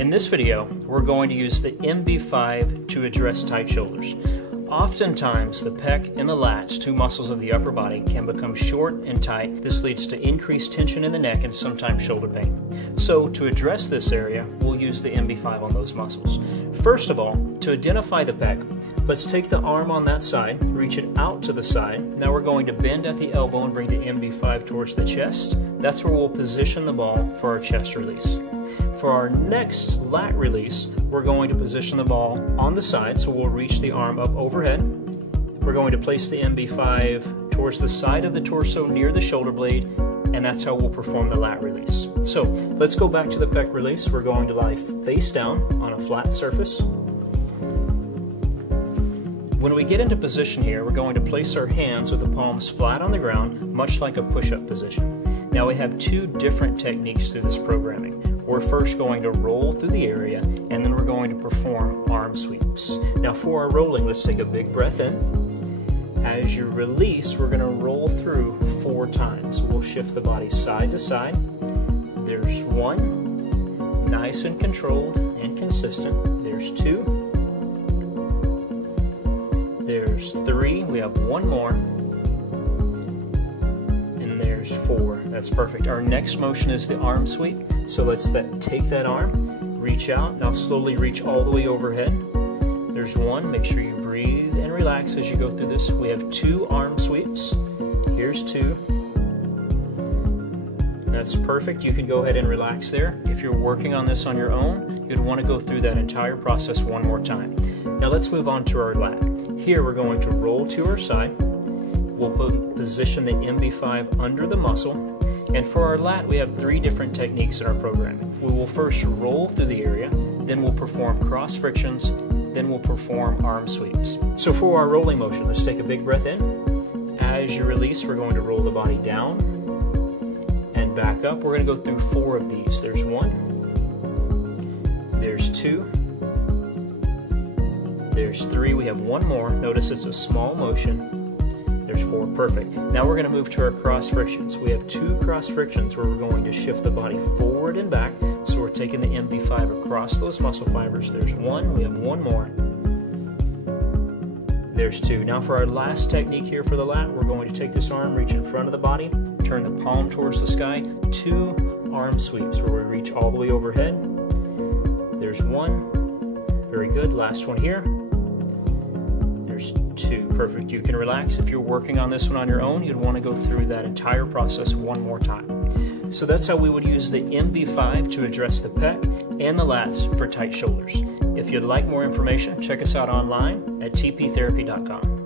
In this video, we're going to use the MB5 to address tight shoulders. Oftentimes, the pec and the lats, two muscles of the upper body, can become short and tight. This leads to increased tension in the neck and sometimes shoulder pain. So to address this area, we'll use the MB5 on those muscles. First of all, to identify the pec, let's take the arm on that side, reach it out to the side. Now we're going to bend at the elbow and bring the MB5 towards the chest. That's where we'll position the ball for our chest release. For our next lat release, we're going to position the ball on the side, so we'll reach the arm up overhead. We're going to place the MB5 towards the side of the torso near the shoulder blade, and that's how we'll perform the lat release. So let's go back to the pec release. We're going to lie face down on a flat surface. When we get into position here, we're going to place our hands with the palms flat on the ground, much like a push-up position. Now we have two different techniques through this programming. We're first going to roll through the area, and then we're going to perform arm sweeps. Now for our rolling, let's take a big breath in. As you release, we're going to roll through 4 times. We'll shift the body side to side. There's 1, nice and controlled and consistent. There's 2. There's 3, we have 1 more. And there's 4. That's perfect. Our next motion is the arm sweep. So let's take that arm, reach out, now slowly reach all the way overhead. There's 1, make sure you breathe and relax as you go through this. We have 2 arm sweeps. Here's 2. That's perfect. You can go ahead and relax there. If you're working on this on your own, you'd want to go through that entire process one more time. Now let's move on to our lat. Here we're going to roll to our side. We'll position the MB5 under the muscle. And for our lat, we have 3 different techniques in our programming. We will first roll through the area, then we'll perform cross frictions, then we'll perform arm sweeps. So for our rolling motion, let's take a big breath in. As you release, we're going to roll the body down and back up. We're going to go through 4 of these. There's 1, there's 2, there's 3, we have 1 more. Notice it's a small motion. There's 4, perfect. Now we're going to move to our cross frictions. We have 2 cross frictions where we're going to shift the body forward and back. So we're taking the MB5 across those muscle fibers. There's 1, we have 1 more. There's 2. Now for our last technique here for the lat, we're going to take this arm, reach in front of the body, turn the palm towards the sky, 2 arm sweeps where we reach all the way overhead. There's 1, very good, last one here. There's 2, perfect. You can relax. If you're working on this one on your own, you'd want to go through that entire process one more time. So that's how we would use the MB5 to address the pec and the lats for tight shoulders. If you'd like more information, check us out online at tptherapy.com.